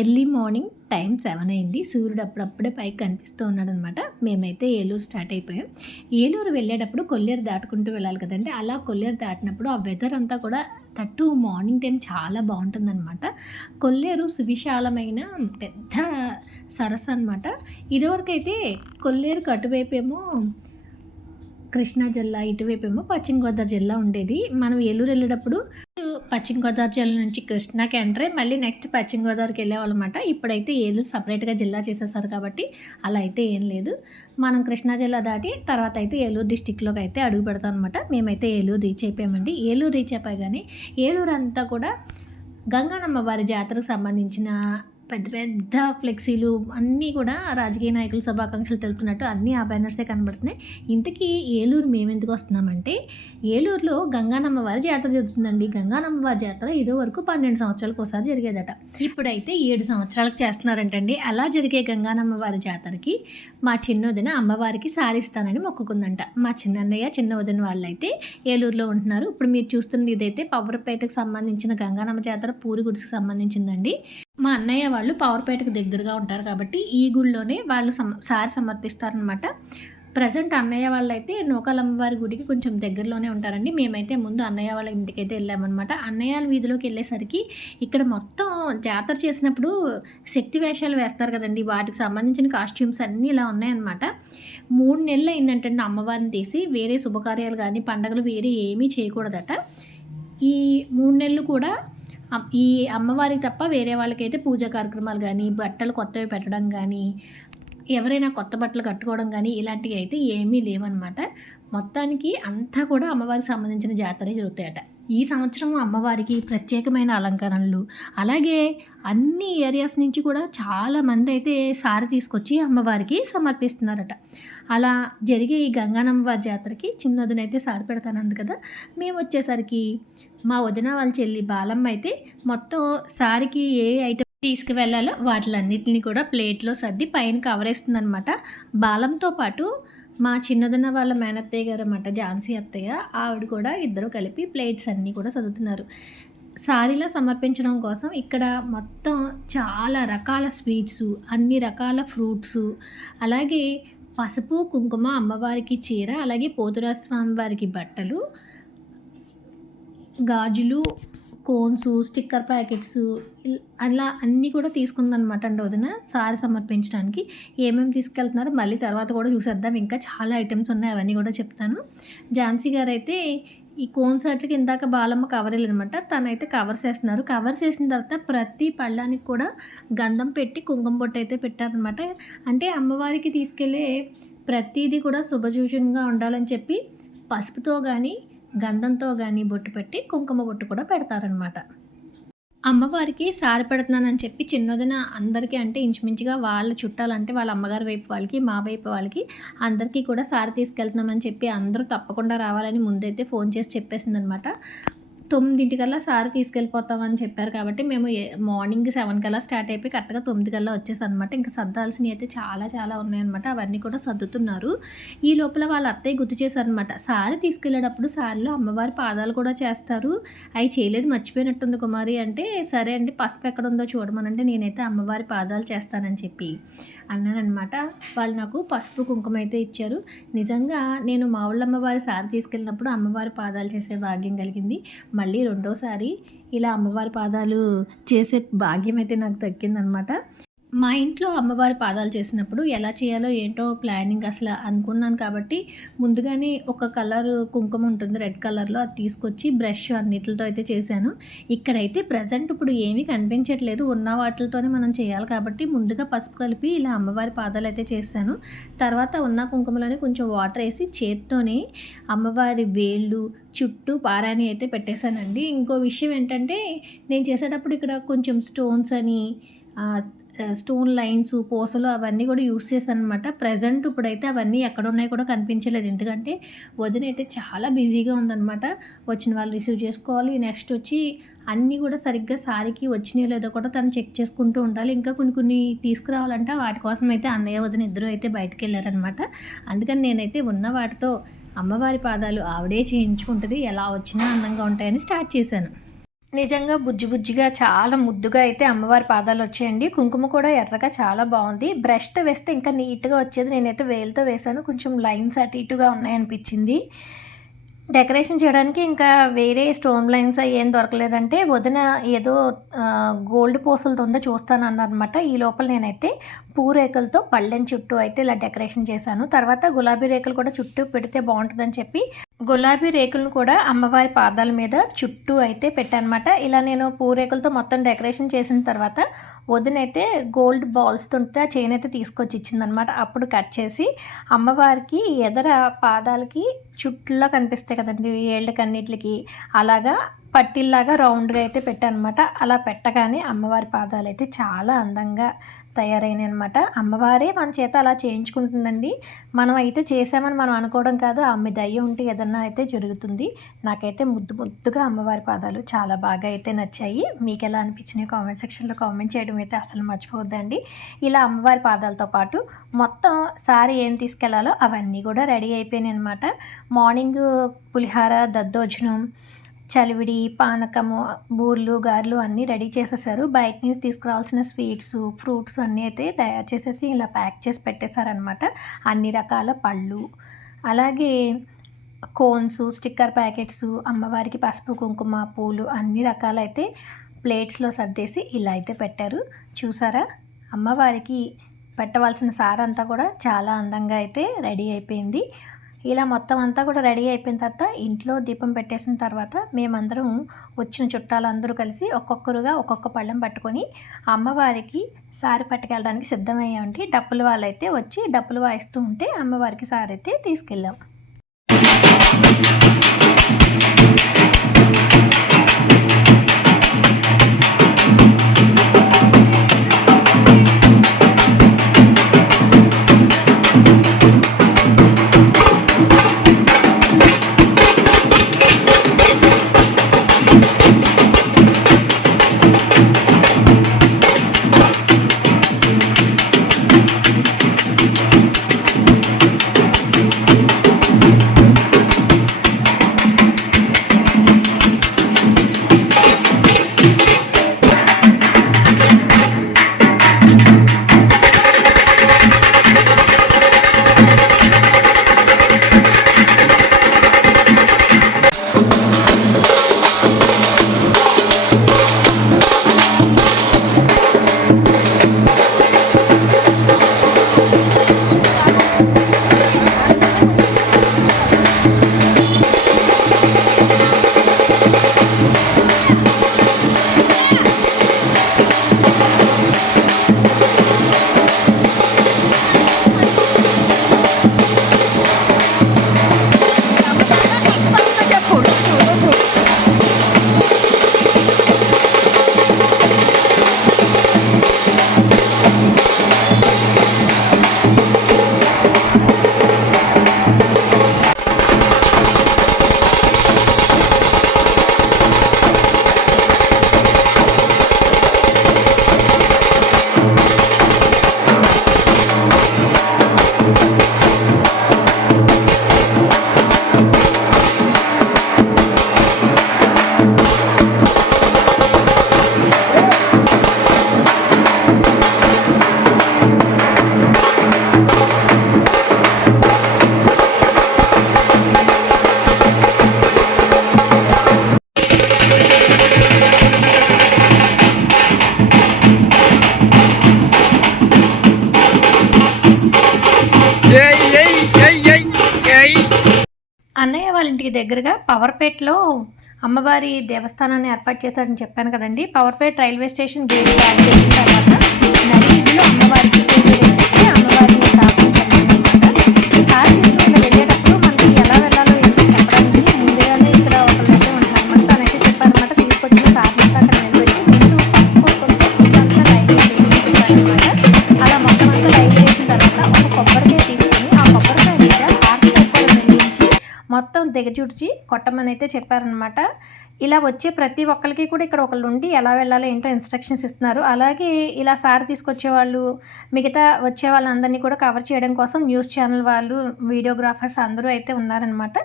Early morning time seven అయింది. సూర్యుడు అప్పుడప్పుడే పైకి కనిపిస్తూ ఉన్నాడు అనమాట మేమైతే ఏలూరు స్టార్ట్ అయిపోయాం. ఏలూరు వెళ్ళేటప్పుడు కొల్లేరు దాటుకుంటూ వెళ్ళాలి కదండి. అలా కొల్లేరు దాటినప్పుడు ఆ వెదర్ అంతా కూడా తట్టు మార్నింగ్ టైం చాలా బాగుంటుందన్నమాట. కొల్లేరు సువిశాలమైన పెద్ద సరస్సు అనమాట ఇదివరకైతే కొల్లేరుకు అటువైపు ఏమో కృష్ణా జిల్లా ఇటువైపు ఏమో పశ్చిమ గోదావరి జిల్లా ఉండేది. మనం ఏలూరు వెళ్ళేటప్పుడు పశ్చిమ గోదావరి జిల్లా నుంచి కృష్ణాకి ఎంటరే మళ్ళీ నెక్స్ట్ పశ్చిమ గోదావరికి వెళ్ళేవాళ్ళమాట. ఇప్పుడైతే ఏలూరు సపరేట్గా జిల్లా చేసేసారు కాబట్టి అలా అయితే ఏం లేదు. మనం కృష్ణా జిల్లా దాటి తర్వాత అయితే ఏలూరు డిస్టిక్లోకి అయితే అడుగు పెడతాం అనమాట మేమైతే ఏలూరు రీచ్ అయిపోయామండి. ఏలూరు రీచ్ అయిపోయి కానీ ఏలూరు అంతా కూడా గంగానమ్మ వారి జాతరకు సంబంధించిన పెద్ద పెద్ద ఫ్లెక్సీలు అన్నీ కూడా రాజకీయ నాయకులు శుభాకాంక్షలు తెలుపుతున్నట్టు అన్నీ ఆ బ్యానర్సే కనబడుతున్నాయి. ఇంతకీ ఏలూరు మేము ఎందుకు వస్తున్నామంటే ఏలూరులో గంగానమ్మ వారి జాతర జరుగుతుందండి. గంగానమ్మ వారి జాతర ఇదో వరకు పన్నెండు సంవత్సరాలకు ఒకసారి జరిగేదట. ఇప్పుడైతే ఏడు సంవత్సరాలకు చేస్తున్నారంటండి. అలా జరిగే గంగానమ్మ వారి జాతరకి మా చిన్నోదిన అమ్మవారికి సారిస్తానని మొక్కుకుందంట. మా చిన్నన్నయ్య చిన్న వదిన వాళ్ళైతే ఏలూరులో ఉంటున్నారు. ఇప్పుడు మీరు చూస్తున్నది ఇదైతే పవర్పేటకు సంబంధించిన గంగానమ్మ జాతర పూరి గుడికి సంబంధించిందండి. మా అన్నయ్య వాళ్ళు పవర్పేటకు దగ్గరగా ఉంటారు కాబట్టి ఈ గుడిలోనే వాళ్ళు సమ సారి సమర్పిస్తారనమాట ప్రజెంట్ అన్నయ్య వాళ్ళైతే నూకాలమ్మవారి గుడికి కొంచెం దగ్గరలోనే ఉంటారండి. మేమైతే ముందు అన్నయ్య వాళ్ళ ఇంటికి అయితే వెళ్ళామన్నమాట. అన్నయ్య వాళ్ళ వీధిలోకి వెళ్ళేసరికి ఇక్కడ మొత్తం జాతర చేసినప్పుడు శక్తి వేషాలు వేస్తారు కదండి. వాటికి సంబంధించిన కాస్ట్యూమ్స్ అన్నీ ఇలా ఉన్నాయన్నమాట. మూడు నెలలు అయిందంటే అమ్మవారిని తీసి. వేరే శుభకార్యాలు కానీ పండగలు వేరే ఏమీ చేయకూడదట. ఈ మూడు నెలలు కూడా ఈ అమ్మవారికి తప్ప వేరే వాళ్ళకైతే పూజా కార్యక్రమాలు కానీ బట్టలు కొత్తవి పెట్టడం కానీ ఎవరైనా కొత్త బట్టలు కట్టుకోవడం కానీ ఇలాంటివి అయితే ఏమీ లేవన్నమాట. మొత్తానికి అంతా కూడా అమ్మవారికి సంబంధించిన జాతరే జరుగుతాయట. ఈ సంవత్సరం అమ్మవారికి ప్రత్యేకమైన అలంకరణలు. అలాగే అన్ని ఏరియాస్ నుంచి కూడా చాలా మంది అయితే సారి తీసుకొచ్చి అమ్మవారికి సమర్పిస్తున్నారట. అలా జరిగే ఈ గంగానమ్మవారి జాతరకి చిన్నదినైతే సారి పెడతానంది కదా. మేము వచ్చేసరికి మా వదిన వాళ్ళ చెల్లి బాలమ్మ అయితే మొత్తం సారికి ఏ ఐటమ్ తీసుకువెళ్ళాలో వాటిలన్నిటిని కూడా ప్లేట్లో సర్ది పైన కవర్ వేస్తుందనమాట బాలంతో పాటు మా చిన్నదన్న వాళ్ళ మేనత్తయ్య గారు అన్నమాట ఝాన్సీ అత్తయ్య ఆవిడ కూడా ఇద్దరు కలిపి ప్లేట్స్ అన్నీ కూడా చదువుతున్నారు. సారీలో సమర్పించడం కోసం ఇక్కడ మొత్తం చాలా రకాల స్వీట్స్ అన్ని రకాల ఫ్రూట్స్ అలాగే పసుపు కుంకుమ అమ్మవారికి చీర అలాగే పోతురాజ స్వామి వారికి బట్టలు గాజులు కోన్స్ స్టిక్కర్ ప్యాకెట్స్ అలా అన్నీ కూడా తీసుకుందనమాట అండి వదిన సారి సమర్పించడానికి. ఏమేమి తీసుకెళ్తున్నారో మళ్ళీ తర్వాత కూడా చూసేద్దాం. ఇంకా చాలా ఐటమ్స్ ఉన్నాయి అవన్నీ కూడా చెప్తాను. ఝాన్సీ గారు అయితే ఈ కోన్స్ సెట్లకి ఇందాక బాలమ్మ కవర్ అనమాట తనైతే కవర్స్ వేస్తున్నారు కవర్స్ వేసిన తర్వాత ప్రతి పళ్ళానికి కూడా గంధం పెట్టి కుంకుమ బొట్టు అయితే పెట్టారనమాట అంటే అమ్మవారికి తీసుకెళ్ళే ప్రతిదీ కూడా శుభజూషంగా ఉండాలని చెప్పి పసుపుతో కానీ గంధంతో కానీ బొట్టు పెట్టి కుంకుమ బొట్టు కూడా పెడతారనమాట అమ్మవారికి సారి పెడుతున్నానని చెప్పి చిన్నదిన అందరికీ అంటే ఇంచుమించుగా వాళ్ళ చుట్టాలంటే వాళ్ళ అమ్మగారి వైపు వాళ్ళకి మా వైపు వాళ్ళకి అందరికీ కూడా సారి తీసుకెళ్తున్నామని చెప్పి అందరూ తప్పకుండా రావాలని ముందైతే ఫోన్ చేసి చెప్పేసింది అనమాట తొమ్మిదింటికల్లా సార్ తీసుకెళ్ళిపోతామని చెప్పారు కాబట్టి మేము మార్నింగ్ సెవెన్ కల్లా స్టార్ట్ అయిపోయి కరెక్ట్గా తొమ్మిది కల్లా వచ్చేసాం అనమాట ఇంకా సర్దాల్సినవి అయితే చాలా చాలా ఉన్నాయన్నమాట. అవన్నీ కూడా సర్దుతున్నారు. ఈ లోపల వాళ్ళ అత్తయ్య గుర్తు చేశారనమాట సారి తీసుకెళ్ళేటప్పుడు సారిలో అమ్మవారి పాదాలు కూడా చేస్తారు. అవి చేయలేదు మర్చిపోయినట్టుంది కుమారి. అంటే సరే అండి పసుపు ఎక్కడ ఉందో చూడమనంటే నేనైతే అమ్మవారి పాదాలు చేస్తానని చెప్పి. అన్నానమాట వాళ్ళు నాకు పసుపు కుంకుమ అయితే ఇచ్చారు. నిజంగా నేను మా వారి సారి తీసుకెళ్ళినప్పుడు అమ్మవారి పాదాలు చేసే భాగ్యం కలిగింది. మళ్ళీ రెండోసారి ఇలా అమ్మవారి పాదాలు చేసే భాగ్యం అయితే నాకు దక్కిందనమాట మా ఇంట్లో అమ్మవారి పాదాలు చేసినప్పుడు ఎలా చేయాలో ఏంటో ప్లానింగ్ అసలు అనుకున్నాను కాబట్టి ముందుగానే ఒక కలర్ కుంకుమ ఉంటుంది రెడ్ కలర్లో అది తీసుకొచ్చి బ్రష్ అన్నిటితో అయితే చేశాను. ఇక్కడైతే ప్రజెంట్ ఇప్పుడు ఏమీ కనిపించట్లేదు. ఉన్న వాటితోనే మనం చేయాలి కాబట్టి ముందుగా పసుపు కలిపి ఇలా అమ్మవారి పాదాలు అయితే చేశాను. తర్వాత ఉన్న కుంకుమలోనే కొంచెం వాటర్ వేసి చేత్తోనే అమ్మవారి వేళ్ళు చుట్టూ పారాని అయితే పెట్టేశానండి. ఇంకో విషయం ఏంటంటే నేను చేసేటప్పుడు ఇక్కడ కొంచెం స్టోన్స్ అని స్టోన్ లైన్స్ పూసలు అవన్నీ కూడా యూస్ చేశాను అనమాట ప్రజెంట్ ఇప్పుడైతే అవన్నీ ఎక్కడ ఉన్నాయి కూడా కనిపించలేదు. ఎందుకంటే వదిన అయితే చాలా బిజీగా ఉందన్నమాట. వచ్చిన వాళ్ళు రిసీవ్ చేసుకోవాలి. నెక్స్ట్ వచ్చి అన్నీ కూడా సరిగ్గా సారికి వచ్చినాయో లేదో కూడా తను చెక్ చేసుకుంటూ ఉండాలి. ఇంకా కొన్ని కొన్ని తీసుకురావాలంటే వాటి కోసం అయితే అన్నయ్య వదిన ఇద్దరు అయితే బయటకు వెళ్ళారనమాట అందుకని నేనైతే ఉన్న వాటితో అమ్మవారి పాదాలు ఆవిడే చేయించుకుంటుంది. ఎలా వచ్చినా అందంగా ఉంటాయని స్టార్ట్ చేశాను. నిజంగా బుజ్జి బుజ్జిగా చాలా ముద్దుగా అయితే అమ్మవారి పాదాలు వచ్చాయండి. కుంకుమ కూడా ఎర్రగా చాలా బాగుంది. బ్రష్తో వేస్తే ఇంకా నీట్గా వచ్చేది. నేనైతే వేలుతో వేసాను కొంచెం లైన్స్ అటు ఇటుగా ఉన్నాయనిపించింది. డెకరేషన్ చేయడానికి ఇంకా వేరే స్టోన్ లైన్స్ అవి ఏం దొరకలేదంటే వదిన ఏదో గోల్డ్ పూసలతో ఉందో చూస్తాను అన్నమాట ఈ లోపల నేనైతే పూరేకలతో పళ్ళెం చుట్టూ అయితే ఇలా డెకరేషన్ చేశాను. తర్వాత గులాబీ రేకులు కూడా చుట్టూ పెడితే బాగుంటుందని చెప్పి గులాబీ రేకులను కూడా అమ్మవారి పాదాల మీద చుట్టూ అయితే పెట్టానమాట. ఇలా నేను పూరేకులతో మొత్తం డెకరేషన్ చేసిన తర్వాత వదినైతే గోల్డ్ బాల్స్ ఉంటే ఆ చైన్ అయితే తీసుకొచ్చి ఇచ్చిందనమాట. అప్పుడు కట్ చేసి అమ్మవారికి ఎదర పాదాలకి చుట్టూలా కనిపిస్తాయి కదండి ఏళ్ళకి అన్నిటికి అలాగా పట్టిల్లాగా రౌండ్గా అయితే పెట్టానమాట. అలా పెట్టగానే అమ్మవారి పాదాలు అయితే చాలా అందంగా తయారైనాయి అనమాట అమ్మవారే మన చేత అలా చేయించుకుంటుందండి. మనం అయితే చేసామని మనం అనుకోవడం కాదు. ఆమె దయ్యం ఉంటే ఏదన్నా అయితే జరుగుతుంది. నాకైతే ముద్దు ముద్దుగా అమ్మవారి పాదాలు చాలా బాగా అయితే నచ్చాయి. మీకు ఎలా అనిపించినాయి కామెంట్ సెక్షన్లో కామెంట్ చేయడం అయితే అసలు మర్చిపోవద్దండి. ఇలా అమ్మవారి పాదాలతో పాటు మొత్తం సారీ ఏం తీసుకెళ్ళాలో అవన్నీ కూడా రెడీ అయిపోయినాయి అనమాట మార్నింగ్ పులిహార దద్దోజనం చలివిడి పానకము బూర్లు గారెలు అన్నీ రెడీ చేసేసారు. బయట నుంచి తీసుకురావాల్సిన స్వీట్స్ ఫ్రూట్స్ అన్నీ అయితే తయారు చేసేసి ఇలా ప్యాక్ చేసి పెట్టేశారనమాట అన్ని రకాల పళ్ళు. అలాగే కోన్స్ స్టిక్కర్ ప్యాకెట్స్ అమ్మవారికి పసుపు కుంకుమ పూలు అన్ని రకాలైతే ప్లేట్స్లో సర్దేసి ఇలా అయితే పెట్టారు. చూసారా? అమ్మవారికి పెట్టవలసిన సారంతా కూడా చాలా అందంగా అయితే రెడీ అయిపోయింది. ఇలా మొత్తం అంతా కూడా రెడీ అయిపోయిన తర్వాత ఇంట్లో దీపం పెట్టేసిన తర్వాత మేమందరం వచ్చిన చుట్టాలందరూ కలిసి ఒక్కొక్కరుగా ఒక్కొక్క పళ్ళెం పట్టుకొని అమ్మవారికి సారి పట్టుకెళ్ళడానికి సిద్ధమయ్యామండి. డప్పుల వాళ్ళైతే వచ్చి డప్పులు వాయిస్తూ ఉంటే అమ్మవారికి సారి అయితే తీసుకెళ్ళాం. దగ్గరగా పవర్పేట్లో అమ్మవారి దేవస్థానాన్ని ఏర్పాటు చేశారని చెప్పాను కదండి. పవర్పేట్ రైల్వే స్టేషన్ గేట్ తర్వాత నడిలో అమ్మవారి దిగజుడిచి కొట్టమని అయితే చెప్పారనమాట ఇలా వచ్చే ప్రతి ఒక్కరికి కూడా ఇక్కడ ఒకళ్ళు ఉండి ఎలా వెళ్ళాలో ఏంటో ఇన్స్ట్రక్షన్స్ ఇస్తున్నారు. అలాగే ఇలా సార్ తీసుకొచ్చే వాళ్ళు మిగతా వచ్చే వాళ్ళందరినీ కూడా కవర్ చేయడం కోసం న్యూస్ ఛానల్ వాళ్ళు వీడియోగ్రాఫర్స్ అందరూ అయితే ఉన్నారనమాట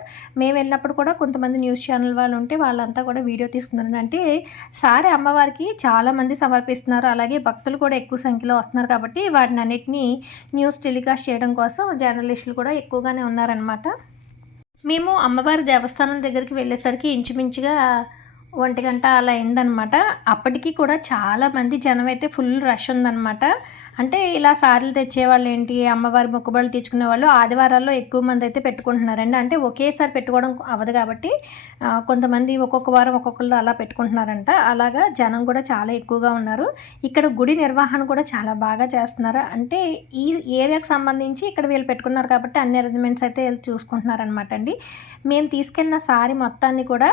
మేము వెళ్ళినప్పుడు కూడా కొంతమంది న్యూస్ ఛానల్ వాళ్ళు ఉంటే వాళ్ళంతా కూడా వీడియో తీస్తున్నారు అంటే సారి అమ్మవారికి చాలామంది సమర్పిస్తున్నారు. అలాగే భక్తులు కూడా ఎక్కువ సంఖ్యలో వస్తున్నారు కాబట్టి వాటిని అన్నిటినీ న్యూస్ టెలికాస్ట్ చేయడం కోసం జర్నలిస్టులు కూడా ఎక్కువగానే ఉన్నారనమాట మేము అమ్మవారి దేవస్థానం దగ్గరికి వెళ్ళేసరికి ఇంచుమించుగా ఒంటి గంట అలా అయిందనమాట. అప్పటికి కూడా చాలా మంది జనం అయితే ఫుల్ రష్ ఉందన్నమాట అంటే ఇలా సార్లు తెచ్చేవాళ్ళు ఏంటి అమ్మవారి మొక్కుబడులు తీర్చుకునే వాళ్ళు ఆదివారాల్లో ఎక్కువ మంది అయితే పెట్టుకుంటున్నారండి. అంటే ఒకేసారి పెట్టుకోవడం అవ్వదు కాబట్టి కొంతమంది ఒక్కొక్క వారం ఒక్కొక్కళ్ళు అలా పెట్టుకుంటున్నారంట. అలాగా జనం కూడా చాలా ఎక్కువగా ఉన్నారు. ఇక్కడ గుడి నిర్వహణ కూడా చాలా బాగా చేస్తున్నారు. అంటే ఈ ఏరియాకి సంబంధించి ఇక్కడ వీళ్ళు పెట్టుకున్నారు కాబట్టి అన్ని అరేంజ్మెంట్స్ అయితే వీళ్ళు చూసుకుంటున్నారనమాట అండి. మేము తీసుకెళ్ళిన సారీ మొత్తాన్ని కూడా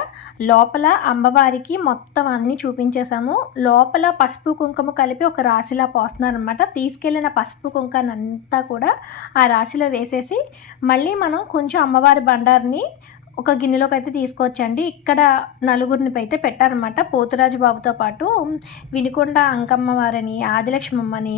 లోపల అమ్మవారికి మొత్తం అన్నీ చూపించేశాము. లోపల పసుపు కుంకుమ కలిపి ఒక రాశిలా పోస్తున్నారనమాట తీసుకెళ్ళిన పసుపు కుంకనంతా కూడా ఆ రాశిలో వేసేసి మళ్ళీ మనం కొంచెం అమ్మవారి బండారిని ఒక గిన్నెలోకి అయితే తీసుకొచ్చండి ఇక్కడ నలుగురిని అయితే పెట్టారనమాట పోతురాజు బాబుతో పాటు వినుకొండ అంకమ్మ వారని ఆదిలక్ష్మమ్మని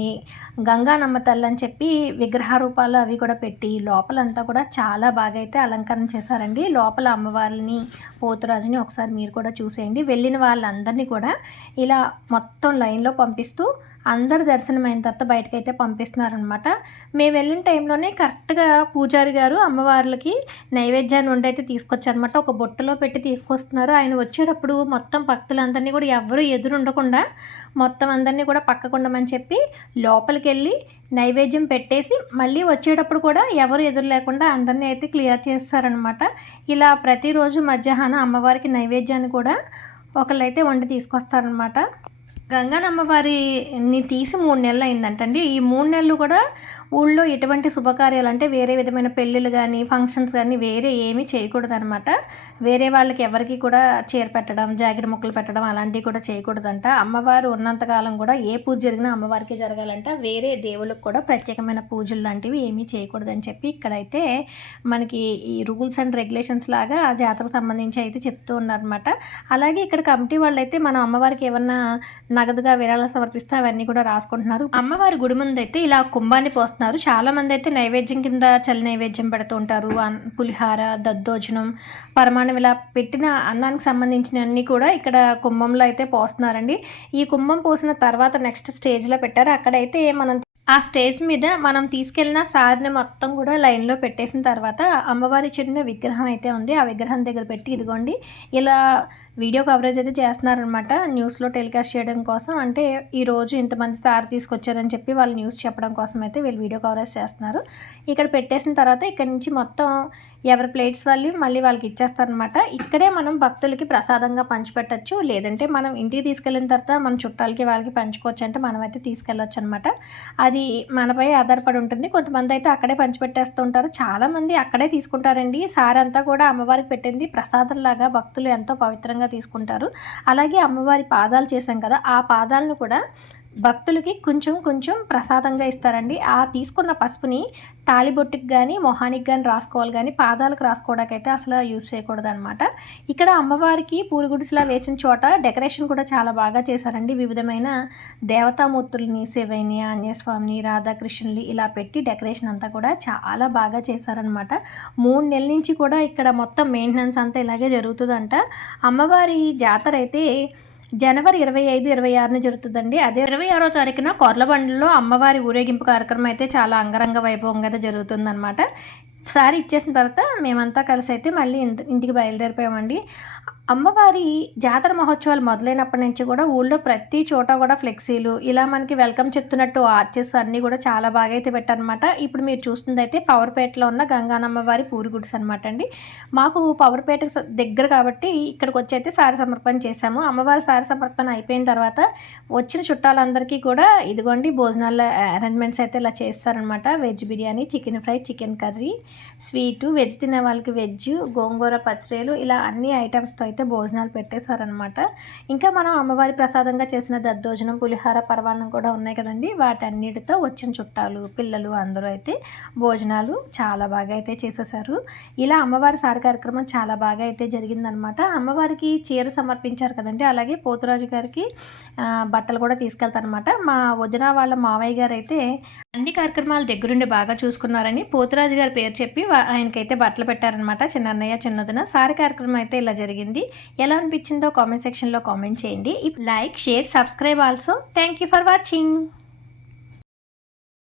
గంగానమ్మ తల్లి అని చెప్పి విగ్రహ రూపాలు అవి కూడా పెట్టి లోపలంతా కూడా చాలా బాగా అయితే అలంకరణ చేశారండి. లోపల అమ్మవారిని పోతురాజుని ఒకసారి మీరు కూడా చూసేయండి. వెళ్ళిన వాళ్ళందరినీ కూడా ఇలా మొత్తం లైన్లో పంపిస్తూ అందరు దర్శనం అయిన తర్వాత బయటకు అయితే పంపిస్తున్నారనమాట మేము వెళ్ళిన టైంలోనే కరెక్ట్గా పూజారి గారు అమ్మవార్లకి నైవేద్యాన్ని వండి అయితే తీసుకొచ్చారనమాట ఒక బుట్టలో పెట్టి తీసుకొస్తున్నారు. ఆయన వచ్చేటప్పుడు మొత్తం భక్తులందరినీ కూడా ఎవరు ఎదురు ఉండకుండా మొత్తం అందరినీ కూడా పక్కకుండమని చెప్పి లోపలికి వెళ్ళి నైవేద్యం పెట్టేసి మళ్ళీ వచ్చేటప్పుడు కూడా ఎవరు ఎదురు లేకుండా అందరినీ అయితే క్లియర్ చేస్తారనమాట ఇలా ప్రతిరోజు మధ్యాహ్నం అమ్మవారికి నైవేద్యాన్ని కూడా ఒకళ్ళైతే వండి తీసుకొస్తారనమాట గంగానమ్మ వారిని తీసి మూడు నెలలు అయిందంటండి ఈ మూడు నెలలు కూడా ఊళ్ళో ఎటువంటి శుభకార్యాలు అంటే వేరే విధమైన పెళ్ళిళ్ళు కానీ ఫంక్షన్స్ కానీ వేరే ఏమీ చేయకూడదు అనమాట వేరే వాళ్ళకి ఎవరికి కూడా చీర పెట్టడం జాకెట్ ముక్కలు పెట్టడం అలాంటివి కూడా చేయకూడదంట. అమ్మవారు ఉన్నంతకాలం కూడా ఏ పూజ జరిగినా అమ్మవారికి జరగాలంట. వేరే దేవులకు కూడా ప్రత్యేకమైన పూజలు లాంటివి ఏమీ చేయకూడదని చెప్పి ఇక్కడైతే మనకి ఈ రూల్స్ అండ్ రెగ్యులేషన్స్ లాగా ఆ జాతరకు సంబంధించి అయితే చెప్తూ ఉన్నారనమాట అలాగే ఇక్కడ కమిటీ వాళ్ళు అయితే మనం అమ్మవారికి ఏమన్నా నగదుగా విరాళాలు సమర్పిస్తే అవన్నీ కూడా రాసుకుంటున్నారు. అమ్మవారి గుడి ముందు అయితే ఇలా కుంభాన్ని పోస్తున్నారు. చాలా మంది అయితే నైవేద్యం కింద చలి నైవేద్యం పెడుతూ ఉంటారు. అన్- పులిహార దద్దోజనం పరమాణం ఇలా పెట్టిన అన్నానికి సంబంధించిన అన్ని కూడా ఇక్కడ కుంభంలో అయితే పోస్తున్నారండి. ఈ కుంభం పోసిన తర్వాత నెక్స్ట్ స్టేజ్లో పెట్టారు. అక్కడైతే మనం ఆ స్టేజ్ మీద మనం తీసుకెళ్ళిన సారిని మొత్తం కూడా లైన్లో పెట్టేసిన తర్వాత అమ్మవారి చిన్న విగ్రహం అయితే ఉంది. ఆ విగ్రహం దగ్గర పెట్టి ఇదిగోండి ఇలా వీడియో కవరేజ్ అయితే చేస్తున్నారనమాట న్యూస్లో టెలికాస్ట్ చేయడం కోసం. అంటే ఈ రోజు ఇంతమంది సార్ తీసుకొచ్చారని చెప్పి వాళ్ళు న్యూస్ చెప్పడం కోసం అయితే వీళ్ళు వీడియో కవరేజ్ చేస్తున్నారు. ఇక్కడ పెట్టేసిన తర్వాత ఇక్కడ నుంచి మొత్తం ఎవరి ప్లేట్స్ వాళ్ళు మళ్ళీ వాళ్ళకి ఇచ్చేస్తారనమాట. ఇక్కడే మనం భక్తులకి ప్రసాదంగా పంచిపెట్టచ్చు. లేదంటే మనం ఇంటికి తీసుకెళ్ళిన తర్వాత మన చుట్టాలకి వాళ్ళకి పంచుకోవచ్చు అంటే మనం అయితే తీసుకెళ్ళొచ్చు అనమాట అది మనపై ఆధారపడి ఉంటుంది. కొంతమంది అయితే అక్కడే పంచిపెట్టేస్తూ ఉంటారు చాలామంది అక్కడే తీసుకుంటారండి. సార్ అంతా కూడా అమ్మవారికి పెట్టింది ప్రసాదంలాగా భక్తులు ఎంతో పవిత్రంగా తీసుకుంటారు. అలాగే అమ్మవారి పాదాలు చేశాం కదా ఆ పాదాలను కూడా భక్తులకి కొంచెం కొంచెం ప్రసాదంగా ఇస్తారండి. ఆ తీసుకున్న పసుపుని తాలిబొట్టుకి కానీ మొహానికి కానీ రాసుకోవాలి కానీ పాదాలకు రాసుకోవడానికి అయితే అసలు యూజ్ చేయకూడదు అనమాట ఇక్కడ అమ్మవారికి పూరిగుడిసిలా వేసిన చోట డెకరేషన్ కూడా చాలా బాగా చేశారండి. వివిధమైన దేవతామూర్తుల్ని శివైని ఆంజనేయస్వామిని రాధాకృష్ణుని ఇలా పెట్టి డెకరేషన్ అంతా కూడా చాలా బాగా చేశారనమాట మూడు నెలల నుంచి కూడా ఇక్కడ మొత్తం మెయింటెనెన్స్ అంతా ఇలాగే జరుగుతుందంట. అమ్మవారి జాతర అయితే జనవరి ఇరవై ఐదు ఇరవై ఆరున జరుగుతుందండి. అదే ఇరవై ఆరో తారీఖున కొర్లబండలో అమ్మవారి ఊరేగింపు కార్యక్రమం అయితే చాలా అంగరంగ వైభవంగా అయితే జరుగుతుందన్నమాట. సారి ఇచ్చేసిన తర్వాత మేమంతా కలిసి అయితే మళ్ళీ ఇంటికి బయలుదేరిపోయామండి. అమ్మవారి జాతర మహోత్సవాలు మొదలైనప్పటి నుంచి కూడా ఊళ్ళో ప్రతి చోట కూడా ఫ్లెక్సీలు ఇలా మనకి వెల్కమ్ చెప్తున్నట్టు ఆర్చెస్ అన్నీ కూడా చాలా బాగా అయితే పెట్టారనమాట ఇప్పుడు మీరు చూస్తుంది అయితే పవర్పేటలో ఉన్న గంగానమ్మవారి పూరి గుడిస్ అనమాట అండి. మాకు పవర్పేట దగ్గర కాబట్టి ఇక్కడికి వచ్చి అయితే సారి సమర్పణ చేశాము. అమ్మవారి సారి సమర్పణ అయిపోయిన తర్వాత వచ్చిన చుట్టాలందరికీ కూడా ఇదిగోండి భోజనాల అరేంజ్మెంట్స్ అయితే ఇలా చేస్తారనమాట veg biryani chicken fry chicken curry sweet veg తినే వాళ్ళకి వెజ్ గోంగూర పచ్చడిలు ఇలా అన్ని ఐటమ్స్ మెంబర్స్తో అయితే భోజనాలు పెట్టేశారనమాట ఇంకా మనం అమ్మవారి ప్రసాదంగా చేసిన దద్దోజనం పులిహార పర్వాణం కూడా ఉన్నాయి కదండి. వాటన్నిటితో వచ్చిన చుట్టాలు పిల్లలు అందరూ అయితే భోజనాలు చాలా బాగా అయితే చేసేసారు ఇలా అమ్మవారి సారి కార్యక్రమం చాలా బాగా అయితే జరిగిందనమాట అమ్మవారికి చీర సమర్పించారు కదండి. అలాగే పోతురాజు గారికి బట్టలు కూడా తీసుకెళ్తారనమాట మా వదిన వాళ్ళ మావయ్య గారు అయితే అన్ని కార్యక్రమాలు దగ్గరుండి బాగా చూసుకున్నారని పోతురాజు గారి పేరు చెప్పి ఆయనకైతే బట్టలు పెట్టారనమాట చిన్నన్నయ్య చిన్నదిన సారి కార్యక్రమం అయితే ఇలా జరిగింది. ఎలా అనిపించిందో కామెంట్ సెక్షన్లో కామెంట్ చేయండి. Like share subscribe also. Thank you for watching.